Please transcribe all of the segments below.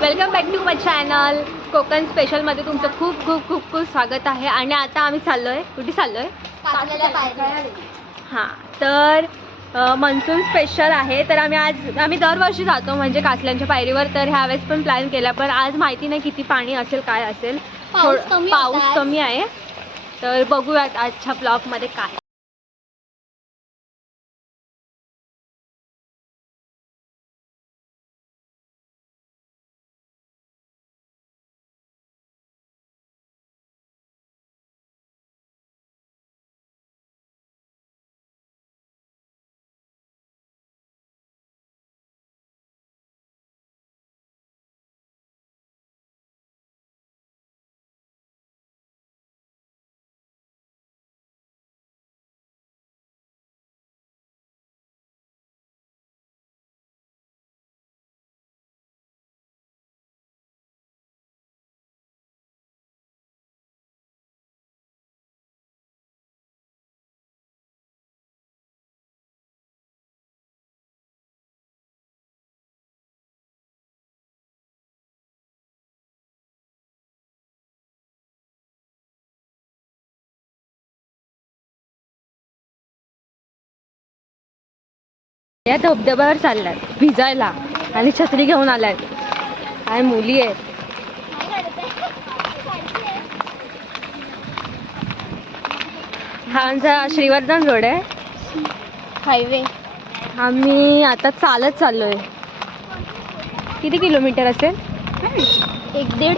Welcome back to my channel Konkan स्पेशलमध्ये तुमचं खूप खूप खूप खूप स्वागत आहे. आणि आता आम्ही चाललो आहे कुठे चाललो आहे. हां तर मनसून स्पेशल आहे. तर आम्ही आज आम्ही दरवर्षी जातो म्हणजे कासल्यांच्या पायरीवर. तर ह्यावेळेस पण प्लॅन केला पण आज माहिती नाही किती पाणी असेल काय असेल. पाऊस. कमी आहे तर बघूयात आजच्या ब्लॉगमध्ये काय या धबधब्यावर चालल्यात भिजायला. आणि छत्री घेऊन आल्यात काय मुली आहेत. हा आमचा श्रीवर्धन रोड आहे. हायवे. आम्ही आता चालत चाललोय. किती किलोमीटर असेल? एक दीड.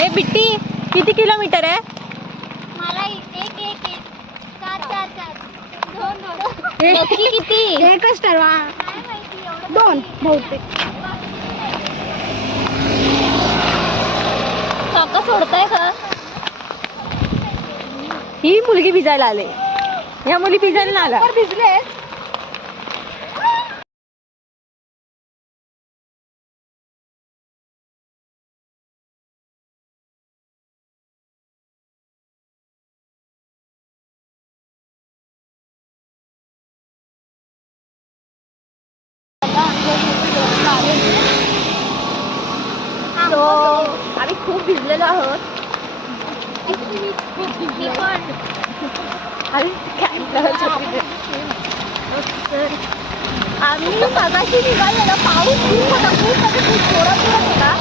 ए बिट्टी किती किलोमीटर आहे? मला एक एक एक. चार चार चार. दोन दोन. नक्की किती? एकच ठरवा. दोन बहुतेक. काका सोडताय का? ही मुलगी भिजायला आले. या मुली भिजायला नाही आला. भिजले So, आम्ही खूप भिजलेलो आहोत. आम्ही आम्ही मगाशी निघालेलो. पाऊस खूप होता. खूप म्हणजे खूप जोरात जोरात होता.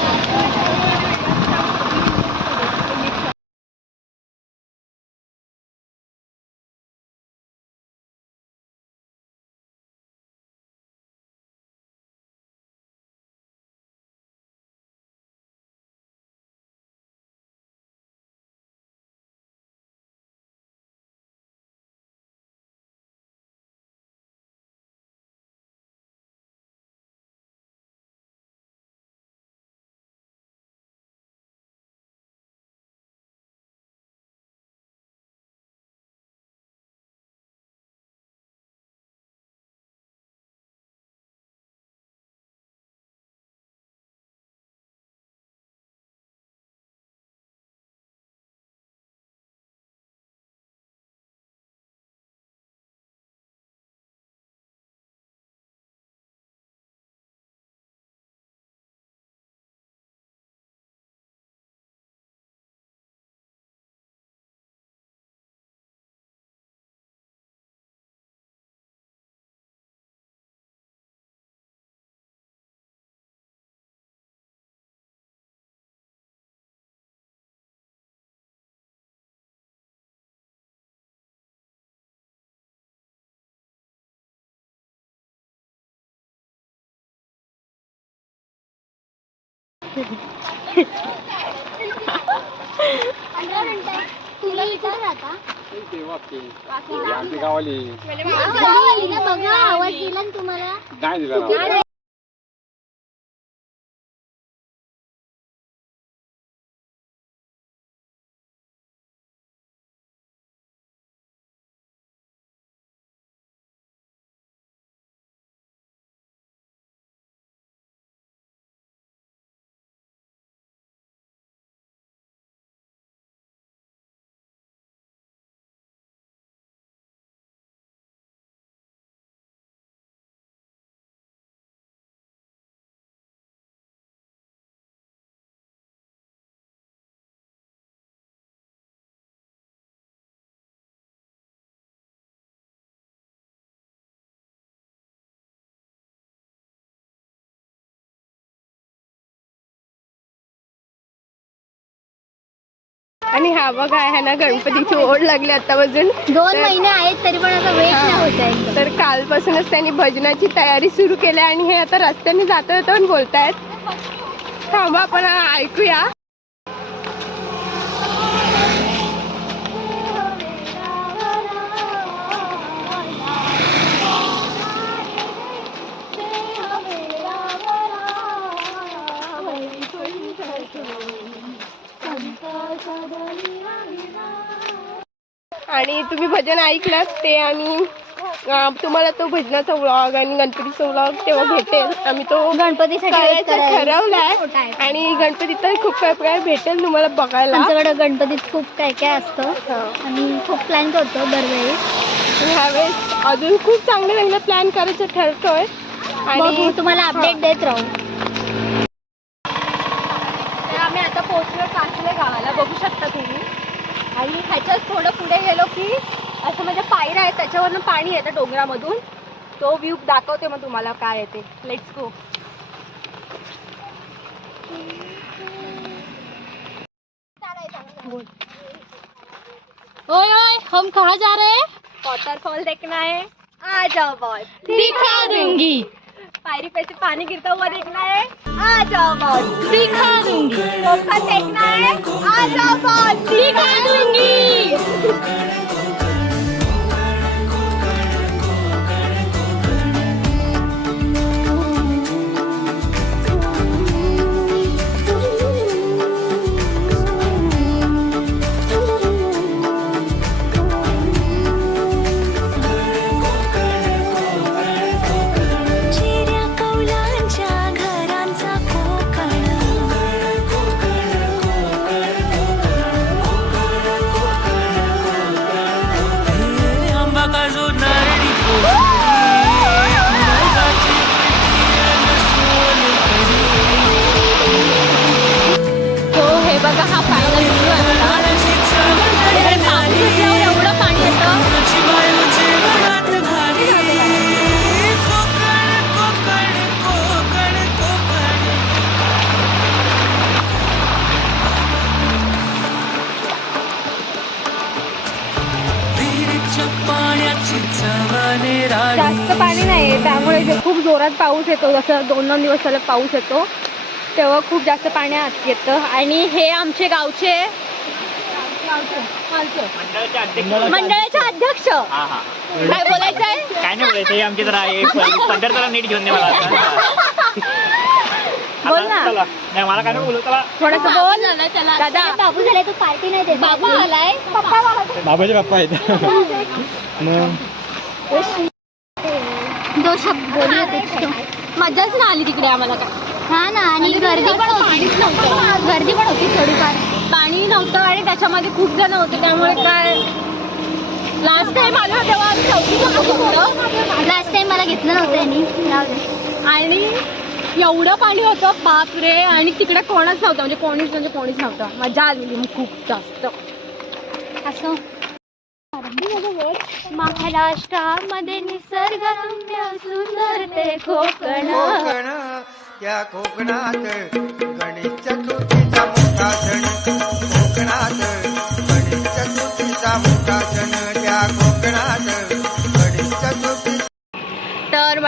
तुला विचार आता आमची गावाली गावाली ना बघा आवाज दिला ना तुम्हाला. नाही दिला आणि हा बघा ह्या ना गणपतीची ओढ लागली आतापासून दोन तर- महिने आहेत तरी पण असं वेट नाही होत आहे. तर कालपासूनच त्यांनी भजनाची तयारी सुरू केली आहे आणि हे आता रस्त्याने जाता जाता पण बोलतायत. थांबा आपण ऐकूया. आणि तुम्ही भजन ऐकलात ते आम्ही अं, तुम्हाला तो भजनाचा व्लॉग आणि गणपतीचा व्लॉग तेव्हा भेटेल. आम्ही तो करायला. ठरवलाय. आणि गणपतीत तर खूप काय काय भेटेल तुम्हाला बघायला. आमच्याकडे गणपतीत खूप काय काय असतं. आणि खूप प्लॅन करतो दरवेळी. आणि ह्यावेळेस अजून खूप चांगले चांगले प्लॅन करायचं ठरतोय. आणि तुम्हाला अपडेट देत राहू. आम्ही आता पोहोचलो कांचले गावाला. बघू शकता आणि ह्याच्याच थोडं पुढे गेलो की असं म्हणजे पायऱ्या आहेत त्याच्यावरनं पाणी येतं डोंगरामधून. तो व्ह्यू दाखवते मग तुम्हाला काय येते. लेट्स गो ओए ओए हम कहाँ जा रहे हैं? वॉटरफॉल देखना है. आ जाओ बॉस दिखा दूंगी पायरी पे से पानी गिरता हुआ देखना है आ जाओ बॉस दिखा दूंगी पोखर देखना है आ जाओ बॉस दिखा दूंगी जास्त पाणी नाही त्यामुळे जे खूप जोरात पाऊस येतो जसं दोन दोन दिवस सलग पाऊस येतो तेव्हा खूप जास्त पाणी आत येतं. आणि हे आमचे गावचे मंडळाचे अध्यक्ष. काय बोलायचं आहे काय नाही बोलायचं आमची जरा जरा नीट घेऊन दे मला आता. बोल ना. चला. नाही मला काय नाही बोलू. चला. थोडस बोल. दादा बाबू झालाय तू पार्टी नाही देत. बाबू आलाय. पप्पा बाबाचे पप्पा आहेत. शब्द मजाच ना आली तिकडे आम्हाला काय. हा ना आणि गर्दी पण होती. गर्दी पण होती थोडीफार. पाणी नव्हतं आणि त्याच्यामध्ये खूप जण होते. त्यामुळे काय? लास्ट टाइम आलो तेव्हा आम्ही चौथी लास्ट टाइम मला घेतलं नव्हतं यांनी. जाऊ दे. आणि एवढं पाणी होतं बापरे. आणि तिकडे कोणच नव्हतं. म्हणजे कोणीच म्हणजे कोणीच नव्हतं. मजा आलेली मग खूप जास्त. असं. महाराष्ट्रामध्ये निसर्गरम्य सुंदर ते कोकण. कोकण. कोकणात गणेश चतुर्थी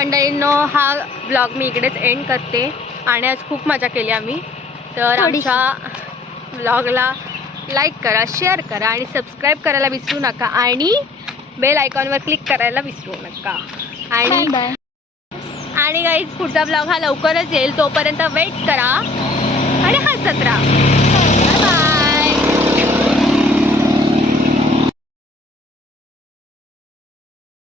मंडळींनो हा ब्लॉग मी इकडेच एंड करते. आणि आज खूप मजा केली आम्ही. तर. आमच्या ब्लॉगला लाईक करा शेअर करा आणि सबस्क्राईब करायला विसरू नका. आणि बेल आयकॉनवर क्लिक करायला विसरू नका. आणि आणि गाईज पुढचा ब्लॉग हा लवकरच येईल. तोपर्यंत वेट करा. आणि हसत राहा.